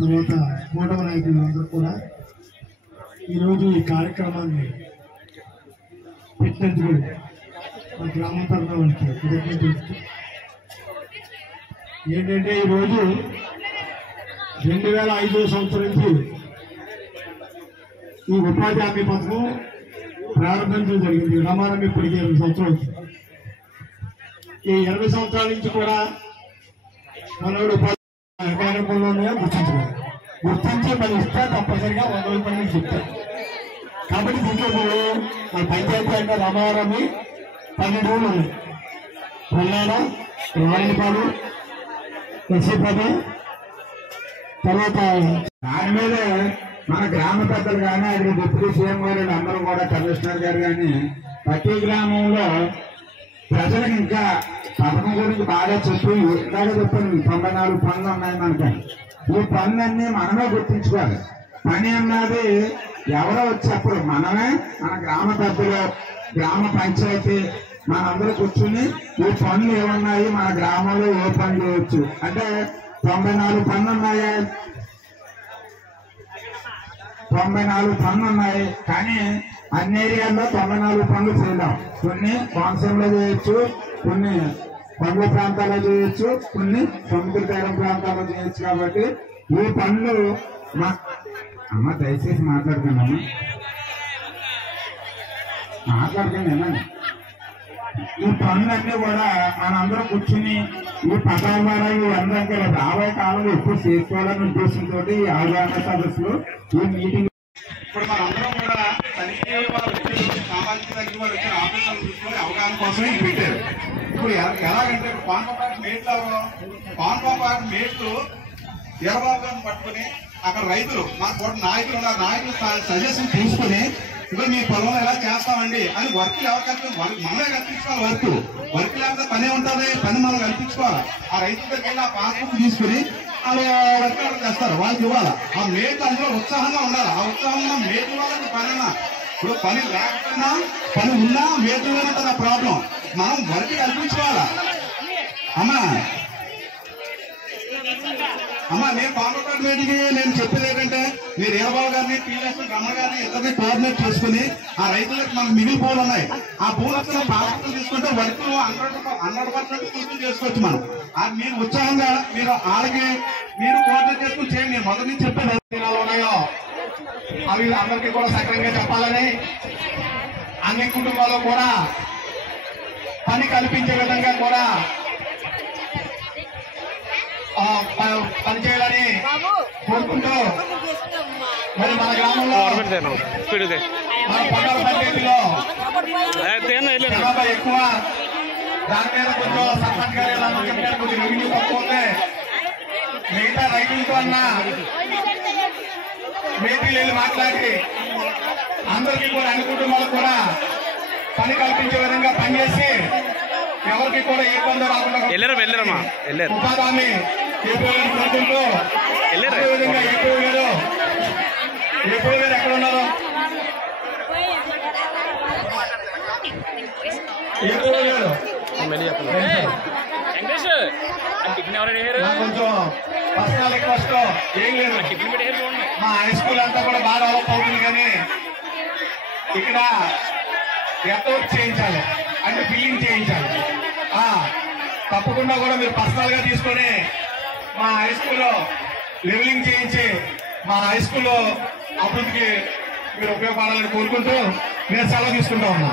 తర్వాత కూటమి నాయకులు అందరూ కూడా ఈరోజు ఈ కార్యక్రమాన్ని పెట్టినందుకు మా గ్రామం తరఫున వాళ్ళకి కృతజ్ఞతలు. ఏంటంటే ఈరోజు 2005 సంవత్సరం నుంచి ఈ ఉపాధి హామీ పథకం ప్రారంభించడం జరిగింది. రమారం ఇప్పటికి 20 సంవత్సరాలు. ఈ 20 సంవత్సరాల నుంచి కూడా మనోడు ఉపాధి పనులు గుర్తించి మన ఇస్తే తప్పనిసరిగా 100 రోజుల పని చెప్తారు. కాబట్టి దీంట్లో మన పంచాయతీ అంటే రమారమి 12 ఊళ్ళు ఉన్నాయి. పొల్లాడ, రాయలపాడు, లక్ష్మీపద, తర్వాత దాని మీద మన గ్రామ పెద్దలు కానీ అక్కడ డిప్యూటీ సీఎం గారు అందరూ కూడా కమిషనర్ గారు కానీ ప్రతి గ్రామంలో ప్రజలకు ఇంకా పథకం గురించి బాగా చెప్పి ఇలాగే చెప్పాను. 94 పనులు ఉన్నాయి మనకని. ఈ పనులన్నీ మనమే గుర్తించుకోవాలి. పని అన్నది ఎవరో వచ్చేప్పుడు మనమే మన గ్రామ పెద్దలు, గ్రామ పంచాయతీ మనందరూ కూర్చుని ఈ పనులు ఏమన్నాయి, మన గ్రామంలో ఏ పని చేయొచ్చు అంటే 94 పనులు ఉన్నాయి. 94 పనులు ఉన్నాయి. కానీ అన్ని ఏరియాల్లో 94 పనులు చేయలేం. కొన్ని కోనసీమలో చేయొచ్చు, కొన్ని కొండ ప్రాంతాల్లో చేయొచ్చు, కొన్ని సముద్ర తీరం ప్రాంతాల్లో చేయొచ్చు. కాబట్టి ఈ పనులు అమ్మ దయచేసి మాట్లాడుతున్నాము, ఏమన్నా ఈ పనులన్నీ కూడా మనందరూ కూర్చుని ఈ పథకాల ద్వారా అందరికీ రాబోయే కాలంలో ఎక్కువ చేసుకోవాలని ఉద్దేశంతో ఈ అవగాహన సదస్సులు, ఈ మీటింగ్ ఇప్పుడు మనందరం కూడా తనిఖీ వారు సామాజిక తనిఖీ వారు వచ్చిన ఆఫీసర్లు చూసుకొని అవగాహన కోసం ఇది పెట్టారు. ఇప్పుడు ఎలాగంటే పాన్పాపాటి మేట్లు ఎర్రబాబులను పట్టుకుని అక్కడ రైతులు మాకు కూడా నాయకులు ఉన్నారు. నాయకులు సజెషన్ తీసుకుని ఇక మీ పొలంలో ఎలా చేస్తామండి అని వర్క్ ఎవరు కల్పించాలి, మనమే కల్పించుకోవాలి. వర్క్ లేకపోతే పనే ఉంటుంది, పని మనం కల్పించుకోవాలి. ఆ రైతుల దగ్గర వెళ్ళి ఆ పాస్బుక్ తీసుకుని వాళ్ళు వర్క్ ఆర్డర్ చేస్తారు, వాళ్ళకి ఇవ్వాలి. ఆ మేట్లు అందులో ఉత్సాహంగా ఉండాలి. ఆ ఉత్సాహంగా మేట్లు వాళ్ళకి పని అన్నా ఇప్పుడు పని లేకపోయినా పని ఉన్నా మేట్లు ఉంటుంది. ఆ ప్రాబ్లం మనం వర్క్ కల్పించుకోవాలా. అమ్మా నేను పాంపపాటి మీటింగ్ నేను చెప్పేది ఏంటంటే మీరు ఏబాబు గారిని టీఎస్ రమణ గారిని ఇద్దరిని కోఆర్డినేట్ చేసుకుని ఆ రైతులకు మనకు మిగిలి పూలు ఉన్నాయి. ఆ పూలతో పాస్బుక్లు తీసుకుంటే వర్క్ 100% పూర్తి చేసుకోవచ్చు. మనం అది మీరు ఉత్సాహంగా మీరు వాళ్ళకి మీరు కోఆర్డినేట్ చేసుకుని చేయండి. నేను మొదటి నుంచి చెప్పేది దినాలు ఉన్నాయో అవి అందరికీ కూడా సక్రమంగా చెప్పాలని, అన్ని కుటుంబాల్లో కూడా పని కల్పించే విధంగా కూడా పనిచేయాలని కోరుకుంటూ మరి మన గ్రామంలో మన పండుగ పంచాయతీలో జనాభా ఎక్కువ, దాని మీద కొంచెం సర్పంచ్ గారు ఎలా చెప్పారు, కొంచెం రెవెన్యూ తక్కువ ఉంది. మిగతా రైతులతో అన్నా మీటింగ్లు వెళ్ళి మాట్లాడి అందరికీ కూడా అన్ని కుటుంబాలకు కూడా పని కల్పించే విధంగా పనిచేసి ఎవరికి కూడా ఏ ఇబ్బంది రాకుండా ఉపాధి హామీ కోరుకుంటూ అదేవిధంగా ఏపీ గారు ఎక్కడ ఉన్నారు? ఏపీ గారు కొంచెం పర్సనల్ రిక్వెస్ట్ ఏం లేదు. మా హై స్కూల్ అంతా కూడా బాగా డెవలప్ అవుతుంది, కానీ ఇక్కడ ఎత్తౌట్ చేయించాలి అంటే ఫిల్లింగ్ చేయించాలి. తప్పకుండా కూడా మీరు పర్సనల్ గా తీసుకొని మా హై స్కూల్లో లెవెలింగ్ చేయించి మా హై స్కూల్లో అభివృద్ధికి మీరు ఉపయోగపడాలని కోరుకుంటూ నేను సెలవు తీసుకుంటా ఉన్నా.